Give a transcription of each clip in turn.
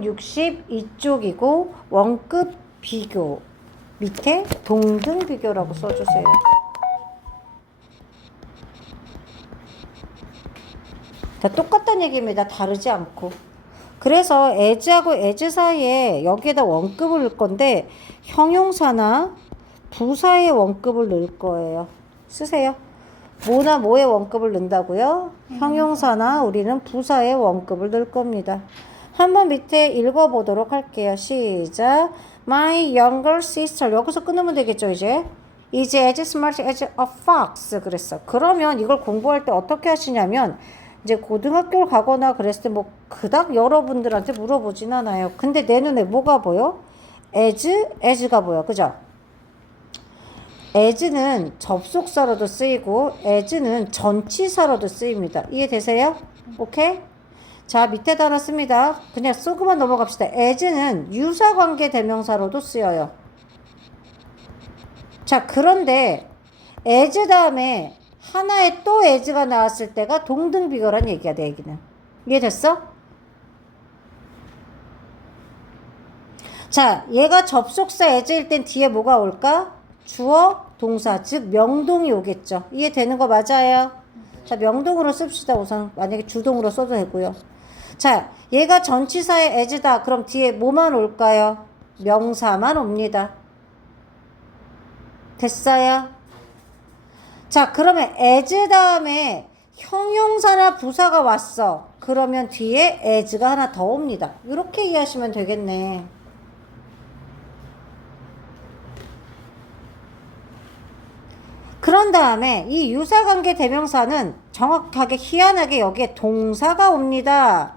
60 이쪽이고 원급 비교 밑에 동등 비교라고 써주세요. 다 똑같다는 얘기입니다. 다르지 않고. 그래서 as하고 as 사이에 여기에다 원급을 넣을 건데 형용사나 부사의 원급을 넣을 거예요. 쓰세요. 뭐나 뭐의 원급을 넣는다고요? 형용사나 우리는 부사의 원급을 넣을 겁니다. 한번 밑에 읽어보도록 할게요. 시작. My younger sister. 여기서 끊으면 되겠죠, 이제. is as smart as a fox. 그랬어. 그러면 이걸 공부할 때 어떻게 하시냐면, 이제 고등학교를 가거나 그랬을 때 뭐 그닥 여러분들한테 물어보진 않아요. 근데 내 눈에 뭐가 보여? as가 보여. 그죠? as는 접속사로도 쓰이고, as는 전치사로도 쓰입니다. 이해되세요? 오케이? 자, 밑에다 하나 씁니다. 그냥 쓰고만 넘어갑시다. as는 유사관계 대명사로도 쓰여요. 자, 그런데 as 다음에 하나의 또 as가 나왔을 때가 동등비교란 얘기야, 내 얘기는. 이해됐어? 자, 얘가 접속사 as일 땐 뒤에 뭐가 올까? 주어, 동사, 즉 명동이 오겠죠. 이해되는 거 맞아요? 자, 명동으로 씁시다. 우선 만약에 주동으로 써도 되고요. 자, 얘가 전치사의 as다. 그럼 뒤에 뭐만 올까요? 명사만 옵니다. 됐어요? 자, 그러면 as 다음에 형용사나 부사가 왔어. 그러면 뒤에 as가 하나 더 옵니다. 이렇게 이해하시면 되겠네. 그런 다음에 이 유사관계 대명사는 정확하게 희한하게 여기에 동사가 옵니다.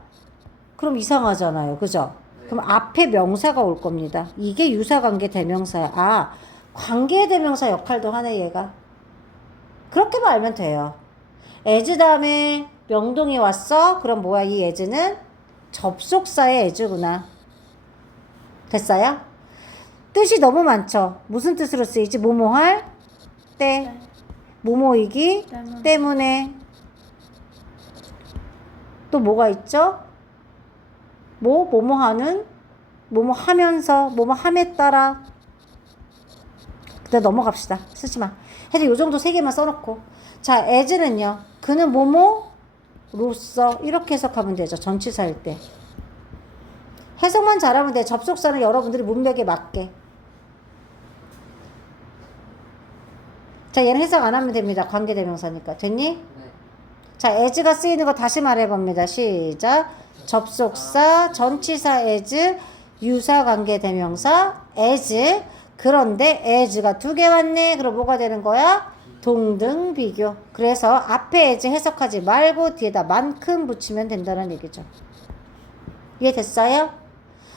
그럼 이상하잖아요. 그죠? 그럼 앞에 명사가 올 겁니다. 이게 유사관계 대명사야. 아, 관계 대명사 역할도 하네, 얘가. 그렇게만 알면 돼요. as 다음에 명동이 왔어? 그럼 뭐야, 이 as는? 접속사의 as구나. 됐어요? 뜻이 너무 많죠? 무슨 뜻으로 쓰이지? 뭐뭐 할 때, 뭐뭐이기 때문에. 또 뭐가 있죠? 뭐뭐 하는, 뭐뭐 하면서, 뭐뭐 함에 따라. 그다음 넘어갑시다. 쓰지 마. 해도 요 정도 세 개만 써놓고. 자, as는요. 그는 뭐뭐로써 이렇게 해석하면 되죠. 전치사일 때. 해석만 잘하면 돼. 접속사는 여러분들이 문맥에 맞게. 자, 얘는 해석 안 하면 됩니다. 관계대명사니까. 됐니? 네. 자, as가 쓰이는 거 다시 말해봅니다. 시작. 접속사, 전치사 as, 유사관계대명사 as. 그런데 as가 두 개 왔네. 그럼 뭐가 되는 거야? 동등비교. 그래서 앞에 as 해석하지 말고 뒤에다 만큼 붙이면 된다는 얘기죠. 이해됐어요?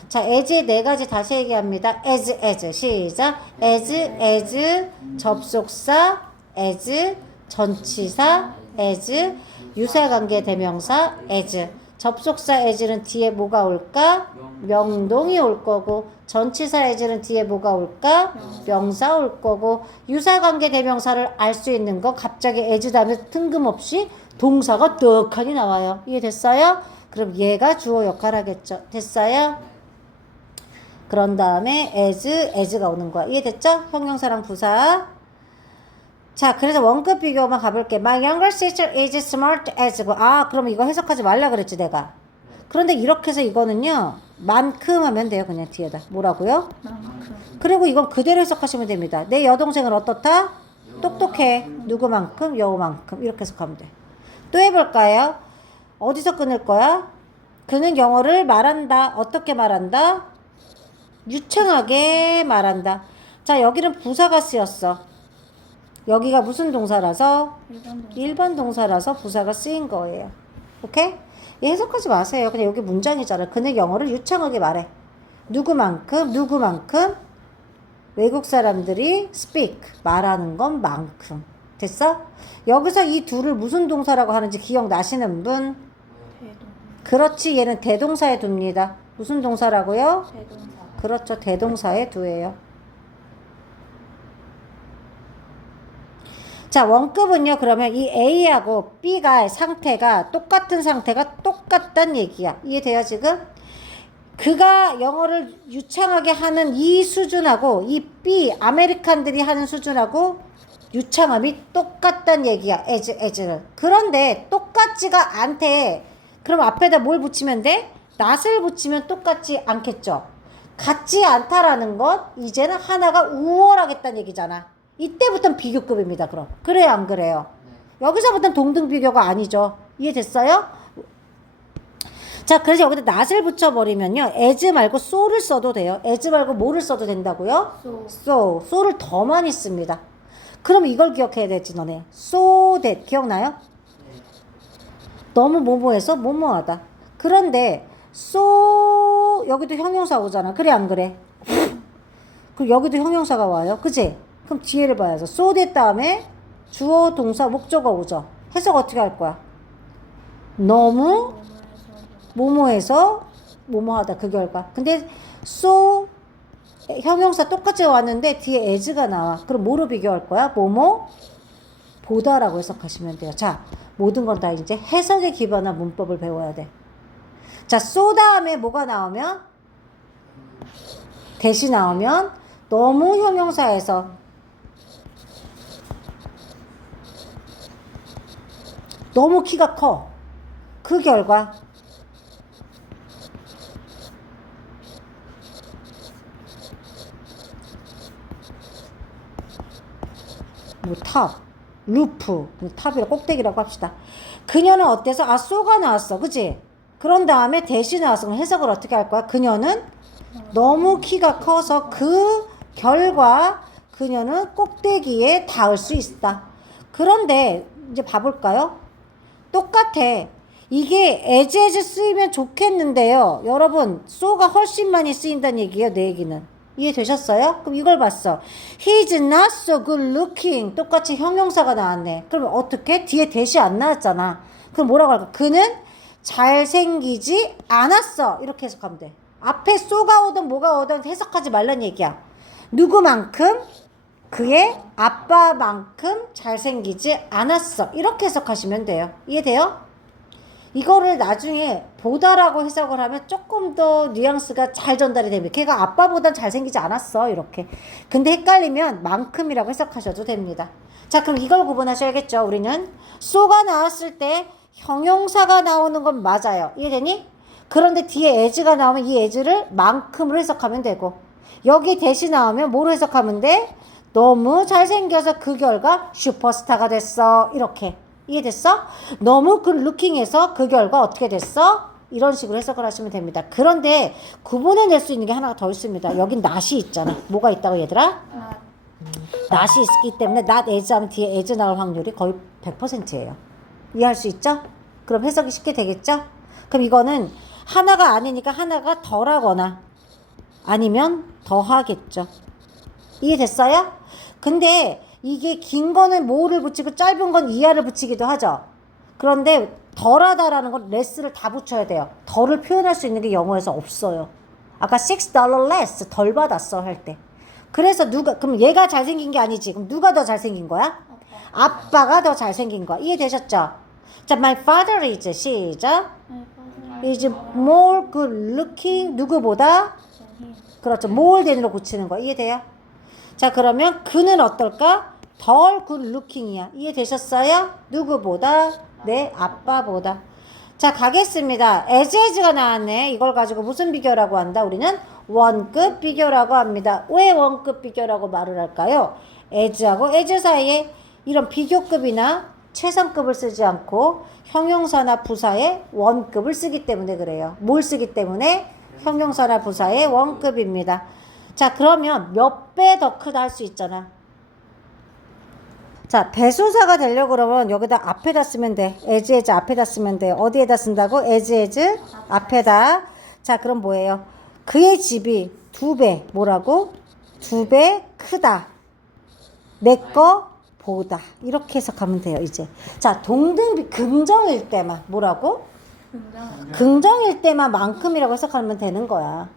자, as의 네 가지 다시 얘기합니다. as. 시작. as, 접속사, as, 전치사, as, 유사관계 대명사, as. 접속사 as는 뒤에 뭐가 올까? 명동이 올 거고, 전치사 as는 뒤에 뭐가 올까? 명사 올 거고, 유사관계 대명사를 알 수 있는 거 갑자기 as 다음에 뜬금없이 동사가 떡하니 나와요. 이해됐어요? 그럼 얘가 주어 역할 하겠죠. 됐어요? 그런 다음에 as가 오는 거야. 이해됐죠? 형용사랑 부사. 자, 그래서 원급 비교만 가볼게. My younger sister is smart as. 아, 그럼 이거 해석하지 말라 그랬지, 내가. 그런데 이렇게 해서 이거는요, 만큼 하면 돼요, 그냥 뒤에다. 뭐라고요? 만큼. 그리고 이건 그대로 해석하시면 됩니다. 내 여동생은 어떻다? 똑똑해. 누구만큼? 여우만큼. 이렇게 해석하면 돼. 또 해볼까요? 어디서 끊을 거야? 그는 영어를 말한다. 어떻게 말한다? 유창하게 말한다. 자, 여기는 부사가 쓰였어. 여기가 무슨 동사라서? 일반 동사라서 부사가 쓰인 거예요. 오케이? 얘 해석하지 마세요. 그냥 여기 문장이잖아. 그는 영어를 유창하게 말해. 누구만큼? 외국 사람들이 speak, 말하는 건 만큼. 됐어? 여기서 이 둘을 무슨 동사라고 하는지 기억나시는 분? 대동. 그렇지, 얘는 대동사에 둡니다. 무슨 동사라고요? 대동사. 그렇죠, 대동사에 두예요. 자, 원급은요, 그러면 이 A하고 B가 상태가 똑같은 상태가 똑같단 얘기야. 이해돼요, 지금? 그가 영어를 유창하게 하는 이 수준하고 이 B 아메리칸들이 하는 수준하고 유창함이 똑같단 얘기야. as는. 그런데 똑같지가 않대. 그럼 앞에다 뭘 붙이면 돼? not을 붙이면 똑같지 않겠죠. 같지 않다라는 건 이제는 하나가 우월하겠다는 얘기잖아. 이때부터는 비교급입니다. 그럼 그래요 안 그래요? 여기서부터는 동등 비교가 아니죠. 이해됐어요? 자, 그래서 여기다 not을 붙여버리면요. as 말고 so를 써도 돼요. as 말고 뭐를 써도 된다고요? so를 더 많이 씁니다. 그럼 이걸 기억해야 되지 너네. so that 기억나요? 너무 뭐뭐해서 뭐뭐하다. 그런데 so 여기도 형용사 오잖아. 그래 안 그래? 그리고 여기도 형용사가 와요. 그치? 그럼 뒤에를 봐야죠. so that 다음에 주어 동사 목적어 오죠. 해석 어떻게 할 거야? 너무 뭐뭐해서 뭐뭐하다 그 결과. 근데 so 형용사 똑같이 왔는데 뒤에 as가 나와. 그럼 뭐로 비교할 거야? 뭐뭐 보다라고 해석하시면 돼요. 자, 모든 건 다 이제 해석에 기반한 문법을 배워야 돼. 자, so 다음에 뭐가 나오면 대시 나오면 너무 형용사에서 너무 키가 커. 그 결과 뭐 탑, 루프, 탑이라 꼭대기라고 합시다. 그녀는 어때서? 아, 쏘가 나왔어. 그치? 그런 다음에 대시 나왔어. 그럼 해석을 어떻게 할 거야? 그녀는 너무 키가 커서 그 결과 그녀는 꼭대기에 닿을 수 있다. 그런데 이제 봐볼까요? 똑같아. 이게 as 쓰이면 좋겠는데요. 여러분, so가 훨씬 많이 쓰인다는 얘기예요. 내 얘기는. 이해되셨어요? 그럼 이걸 봤어. He's not so good looking. 똑같이 형용사가 나왔네. 그럼 어떻게? 뒤에 대시 안 나왔잖아. 그럼 뭐라고 할까? 그는 잘생기지 않았어. 이렇게 해석하면 돼. 앞에 so가 오든 뭐가 오든 해석하지 말란 얘기야. 누구만큼? 그의 아빠만큼 잘생기지 않았어. 이렇게 해석하시면 돼요. 이해돼요? 이거를 나중에 보다라고 해석을 하면 조금 더 뉘앙스가 잘 전달이 됩니다. 걔가 아빠보단 잘생기지 않았어. 이렇게. 근데 헷갈리면 만큼이라고 해석하셔도 됩니다. 자, 그럼 이걸 구분하셔야겠죠. 우리는 so가 나왔을 때 형용사가 나오는 건 맞아요. 이해되니? 그런데 뒤에 as가 나오면 이 as를 만큼으로 해석하면 되고 여기 대시 나오면 뭐로 해석하면 돼? 너무 잘생겨서 그 결과 슈퍼스타가 됐어. 이렇게. 이해됐어? 너무 그 루킹해서 그 결과 어떻게 됐어? 이런 식으로 해석을 하시면 됩니다. 그런데 구분해낼 수 있는 게 하나가 더 있습니다. 여긴 not이 있잖아. 뭐가 있다고 얘들아? not이 있기 때문에 not as 하면 뒤에 as 나올 확률이 거의 100%예요. 이해할 수 있죠? 그럼 해석이 쉽게 되겠죠? 그럼 이거는 하나가 아니니까 하나가 덜하거나 아니면 더하겠죠. 이해됐어요? 근데 이게 긴 거는 뭐를 붙이고 짧은 건 이하를 붙이기도 하죠. 그런데 덜하다라는 건 less를 다 붙여야 돼요. 덜을 표현할 수 있는 게 영어에서 없어요. 아까 $6 less 덜 받았어 할 때. 그래서 그럼 얘가 잘생긴 게 아니지. 그럼 누가 더 잘생긴 거야? 아빠가 더 잘생긴 거야. 이해되셨죠? 자, my father is 시작. is more good looking 누구보다? 그렇죠. more than으로 붙이는 거. 이해돼요? 자, 그러면 그는 어떨까? 덜 good looking이야. 이해되셨어요? 누구보다? 내 아빠보다. 자, 가겠습니다. as가 나왔네. 이걸 가지고 무슨 비교라고 한다? 우리는 원급 비교라고 합니다. 왜 원급 비교라고 말을 할까요? as하고 as 사이에 이런 비교급이나 최상급을 쓰지 않고 형용사나 부사에 원급을 쓰기 때문에 그래요. 뭘 쓰기 때문에? 형용사나 부사의 원급입니다. 자, 그러면 몇 배 더 크다 할 수 있잖아. 자, 배수사가 되려고 그러면 여기다 앞에다 쓰면 돼. as 앞에다 쓰면 돼. 어디에다 쓴다고? as 앞에다. 자, 그럼 뭐예요? 그의 집이 2배 뭐라고? 2배 크다. 내 거 보다. 이렇게 해석하면 돼요. 이제. 자, 동등비 긍정일 때만 뭐라고? 긍정일 때만 만큼이라고 해석하면 되는 거야.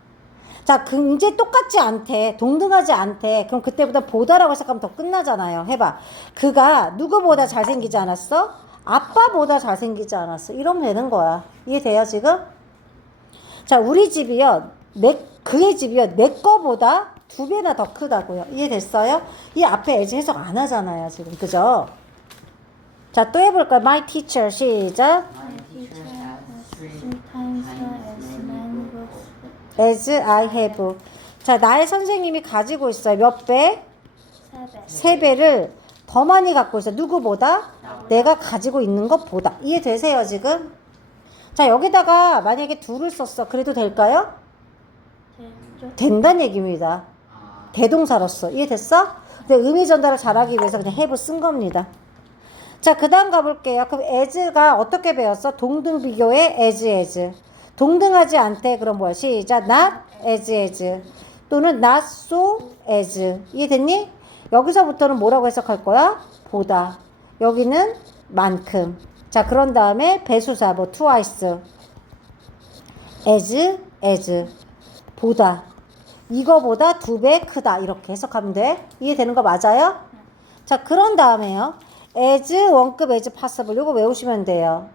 자, 이제 똑같지 않대. 동등하지 않대. 그럼 그때보다 보다라고 해석하면 더 끝나잖아요. 해봐. 그가 누구보다 잘생기지 않았어? 아빠보다 잘생기지 않았어. 이러면 되는 거야. 이해돼요, 지금? 자, 우리 집이요. 그의 집이요. 내 거보다 2배나 더 크다고요. 이해됐어요? 이 앞에 as 해석 안 하잖아요, 지금. 그죠? 자, 또 해볼까요? My teacher. 시작. My teacher has sometimes as many books As I have. 자, 나의 선생님이 가지고 있어요. 몇 배? 3배. 3배를 더 많이 갖고 있어요. 누구보다? 내가 가지고 있는 것보다. 이해되세요, 지금? 자, 여기다가 만약에 do를 썼어. 그래도 될까요? 됐죠? 된다는 얘기입니다. 대동사로서. 이해됐어? 근데 의미 전달을 잘하기 위해서 그냥 have 쓴 겁니다. 자, 그 다음 가볼게요. 그럼 as가 어떻게 배웠어? 동등 비교의 as. 동등하지 않대. 그럼 뭐야? 시작. not as. 또는 not so as. 이해됐니? 여기서부터는 뭐라고 해석할 거야? 보다. 여기는 만큼. 자, 그런 다음에 배수사. 뭐 twice. as. 보다. 이거보다 2배 크다. 이렇게 해석하면 돼. 이해되는 거 맞아요? 자, 그런 다음에요. as 원급 as possible. 이거 외우시면 돼요.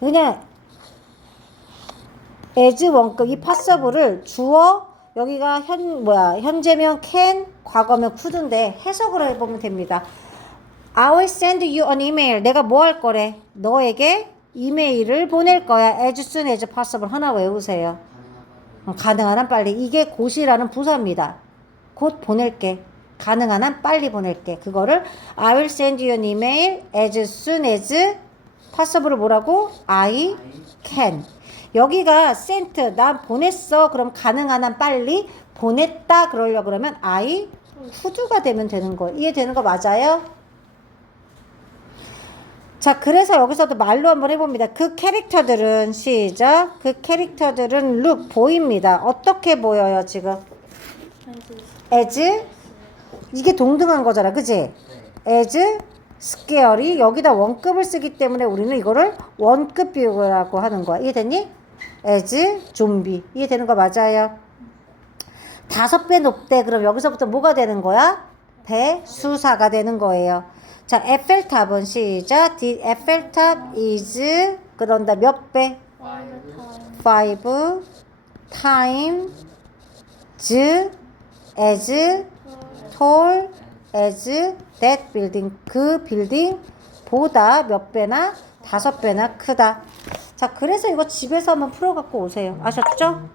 그냥 as 원급 이 passible을 주어 여기가 현재면 can, 과거면 could인데 해석을 해보면 됩니다. I will send you an email. 내가 뭐 할 거래? 너에게 이메일을 보낼 거야. as soon as possible. 하나 외우세요. 가능한 한 빨리. 이게 곧이라는 부사입니다. 곧 보낼게. 가능한 한 빨리 보낼게. 그거를 I will send you an email as soon as possible을 뭐라고? I can. 여기가 sent, 난 보냈어. 그럼 가능한 한 빨리 보냈다. 그러려고 그러면 I could가 되면 되는 거예요. 이해되는 거 맞아요? 자, 그래서 여기서도 말로 한번 해봅니다. 그 캐릭터들은 시작. 그 캐릭터들은 look 보입니다. 어떻게 보여요 지금? as 이게 동등한 거잖아, 그지? as scary 여기다 원급을 쓰기 때문에 우리는 이거를 원급 비교라고 하는 거야. 이해됐니? as 좀비 이해되는 거 맞아요? 5배 높대. 그럼 여기서부터 뭐가 되는 거야? 배수사가 되는 거예요. 자, 에펠탑은 시작. The 에펠탑 is 그런다 몇 배? 5 times as tall as that building. 그 빌딩보다 몇 배나? 5배나 크다. 자, 그래서 이거 집에서 한번 풀어갖고 오세요. 아셨죠?